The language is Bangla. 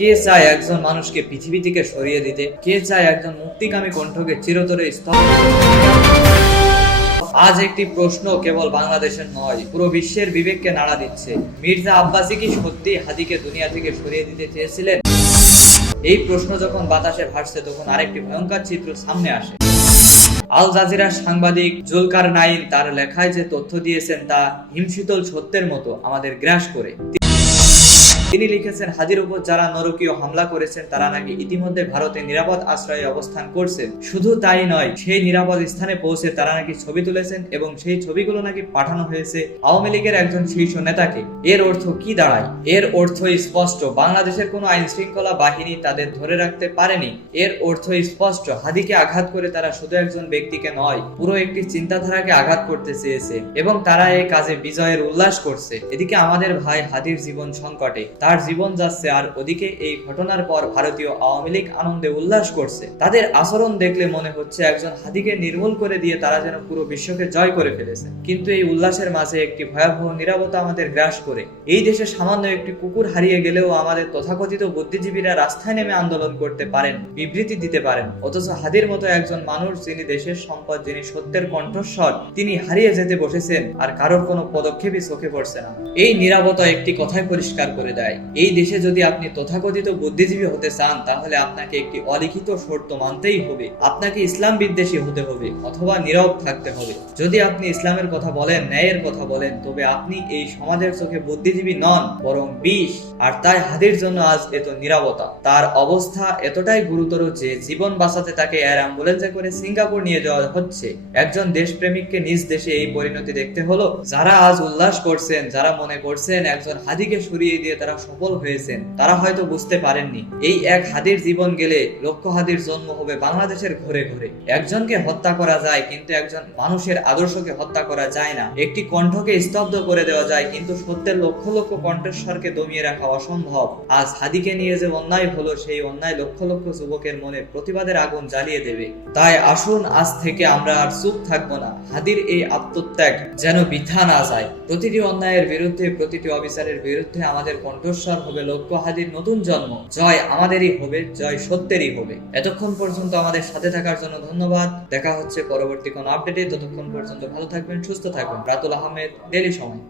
কে চায় একজন মানুষকে পৃথিবী থেকে সরিয়ে দিতে? কে চায় একজন মুক্তিকামী কণ্ঠকে চিরতরে স্তব্ধ? আজ একটি প্রশ্ন কেবল বাংলাদেশের নয়, পুরো বিশ্বের বিবেককে নাড়া দিচ্ছে। মির্জা আব্বাসী কি সত্যি হাদিকে দুনিয়া থেকে সরিয়ে দিতে চেয়েছিলেন? এই প্রশ্ন যখন বাতাসে ভাসছে, তখন আরেকটি ভয়ঙ্কর চিত্র সামনে আসে। আল জাজিরার সাংবাদিক জুলকারনাইন তার লেখায় যে তথ্য দিয়েছেন তা হিমশীতল সত্যের মতো আমাদের গ্রাস করে। তিনি লিখেছেন, হাদির উপর যারা নরকীয় হামলা করেছেন তারা নাকি ইতিমধ্যে ভারতে নিরাপদ আশ্রয়ে অবস্থান করছেন। শুধু তাই নয়, সেই নিরাপদ স্থানে পৌঁছে তারা নাকি ছবি তুলেছেন এবং সেই ছবিগুলো নাকি পাঠানো হয়েছে আওয়ামী লীগের একজন শীর্ষ নেতাকে। এর অর্থ কি দাঁড়ায়? এর অর্থ স্পষ্ট, বাংলাদেশের কোনো আইন শৃঙ্খলা বাহিনী তাদের ধরে রাখতে পারেনি। এর অর্থ স্পষ্ট, হাদিকে আঘাত করে তারা শুধু একজন ব্যক্তিকে নয়, পুরো একটি চিন্তাধারাকে আঘাত করতে চেয়েছে এবং তারা এই কাজে বিজয়ের উল্লাস করছে। এদিকে আমাদের ভাই হাদির জীবন সংকটে, তার জীবন যাচ্ছে, আর ওদিকে এই ঘটনার পর ভারতীয় আওয়ামী লীগ আনন্দে উল্লাস করছে। তাদের আচরণ দেখলে মনে হচ্ছে একজন হাদিকে নির্মূল করে দিয়ে তারা যেন পুরো বিশ্বকে জয় করে ফেলেছে। কিন্তু এই উল্লাসের মাঝে একটি ভয়াবহ নীরবতা আমাদের গ্রাস করে। এই দেশে সামান্য একটি কুকুর হারিয়ে গেলেও আমাদের তথাকথিত বুদ্ধিজীবীরা রাস্তায় নেমে আন্দোলন করতে পারেন, বিবৃতি দিতে পারেন, অথচ হাদির মতো একজন মানুষ, যিনি দেশের সম্পদ, যিনি সত্যের কণ্ঠস্বর, তিনি হারিয়ে যেতে বসেছেন আর কারোর কোনো পদক্ষেপই চোখে পড়ছে না। এই নীরবতা একটি কথাই পরিষ্কার করে দেয়, এই দেশে যদি আপনি তথাকথিত বুদ্ধিজীবী হতে চান, তাহলে আপনাকে একটি অলিখিত শর্ত মানতেই হবে। আপনাকে ইসলাম বিদ্বেষী হতে হবে অথবা নীরব থাকতে হবে। যদি আপনি ইসলামের কথা বলেন, ন্যায়ের কথা বলেন, তবে আপনি এই সমাজের চোখে বুদ্ধিজীবী নন, বরং বিষ। আর তাই হাদির জন্য আজ এত নীরবতা। তার অবস্থা এতটাই গুরুতর যে জীবন বাঁচাতে তাকে এয়ার অ্যাম্বুলেন্সে করে সিঙ্গাপুর নিয়ে যাওয়া হচ্ছে। একজন দেশপ্রেমিককে নিজ দেশে এই পরিণতি দেখতে হলো। যারা আজ উল্লাস করছেন, যারা মনে করছেন একজন হাদিকে সরিয়ে দিয়ে তারা সফল হয়েছেন, তারা হয়তো বুঝতে পারেননি এই এক হাদির জীবন গেলে লক্ষ হাদির জন্ম হবে বাংলাদেশের ঘরে ঘরে। একজনকে হত্যা করা যায়, কিন্তু একজন মানুষের আদর্শকে হত্যা করা যায় না। একটি কণ্ঠকে স্তব্ধ করে দেওয়া যায়, কিন্তু সত্যের লক্ষ লক্ষ কণ্ঠস্বরকে দমিয়ে রাখা অসম্ভব। আজ হাদিকে নিয়ে যে অন্যায় হলো, সেই অন্যায় লক্ষ লক্ষ যুবকের মনে প্রতিবাদের আগুন জ্বালিয়ে দেবে। তাই আসুন, আজ থেকে আমরা আর চুপ থাকবো না। হাদির এই আত্মত্যাগ যেন বৃথা না যায়। প্রতিটি অন্যায়ের বিরুদ্ধে, প্রতিটি অবিচারের বিরুদ্ধে আমাদের কণ্ঠস্বর হবে লক্ষ্য হাদির নতুন জন্ম। জয় আমাদেরই হবে, জয় সত্যেরই হবে। এতক্ষণ পর্যন্ত আমাদের সাথে থাকার জন্য ধন্যবাদ। দেখা হচ্ছে পরবর্তী কোনো আপডেটে। ততক্ষণ পর্যন্ত ভালো থাকবেন, সুস্থ থাকবেন। রাতুল আহমেদ, ডেইলি সময়।